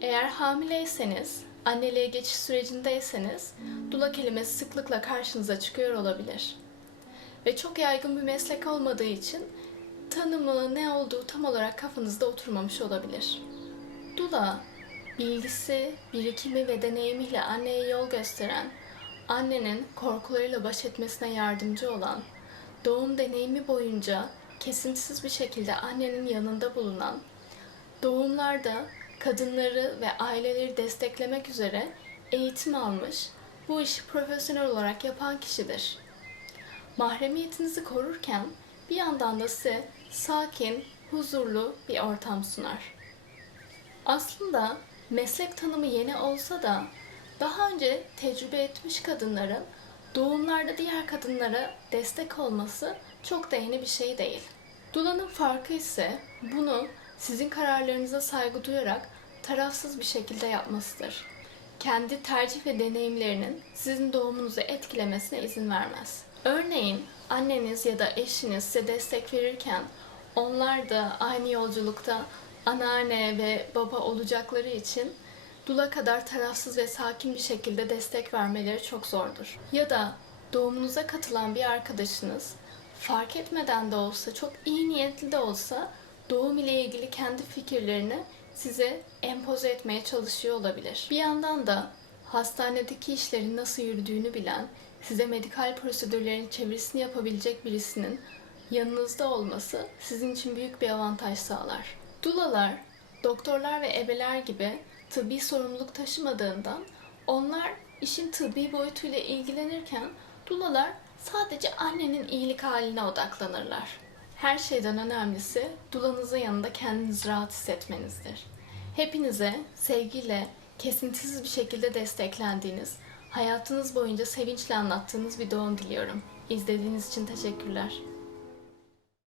Eğer hamileyseniz, anneliğe geçiş sürecindeyseniz dula kelimesi sıklıkla karşınıza çıkıyor olabilir. Ve çok yaygın bir meslek olmadığı için tanımı ne olduğu tam olarak kafanızda oturmamış olabilir. Dula, bilgisi, birikimi ve deneyimiyle anneye yol gösteren, annenin korkularıyla baş etmesine yardımcı olan, doğum deneyimi boyunca kesintisiz bir şekilde annenin yanında bulunan, doğumlarda kadınları ve aileleri desteklemek üzere eğitim almış, bu işi profesyonel olarak yapan kişidir. Mahremiyetinizi korurken bir yandan da size sakin, huzurlu bir ortam sunar. Aslında meslek tanımı yeni olsa da daha önce tecrübe etmiş kadınların doğumlarda diğer kadınlara destek olması çok da yeni bir şey değil. Dula'nın farkı ise bunu sizin kararlarınıza saygı duyarak tarafsız bir şekilde yapmasıdır. Kendi tercih ve deneyimlerinin sizin doğumunuzu etkilemesine izin vermez. Örneğin anneniz ya da eşiniz size destek verirken onlar da aynı yolculukta anneanne ve baba olacakları için dula kadar tarafsız ve sakin bir şekilde destek vermeleri çok zordur. Ya da doğumunuza katılan bir arkadaşınız fark etmeden de olsa, çok iyi niyetli de olsa doğum ile ilgili kendi fikirlerini size empoze etmeye çalışıyor olabilir. Bir yandan da hastanedeki işlerin nasıl yürüdüğünü bilen, size medikal prosedürlerin çevirisini yapabilecek birisinin yanınızda olması sizin için büyük bir avantaj sağlar. Dulalar, doktorlar ve ebeler gibi tıbbi sorumluluk taşımadığından onlar işin tıbbi boyutuyla ilgilenirken dulalar sadece annenin iyilik haline odaklanırlar. Her şeyden önemlisi dulanızın yanında kendinizi rahat hissetmenizdir. Hepinize sevgiyle, kesintisiz bir şekilde desteklendiğiniz, hayatınız boyunca sevinçle anlattığınız bir doğum diliyorum. İzlediğiniz için teşekkürler.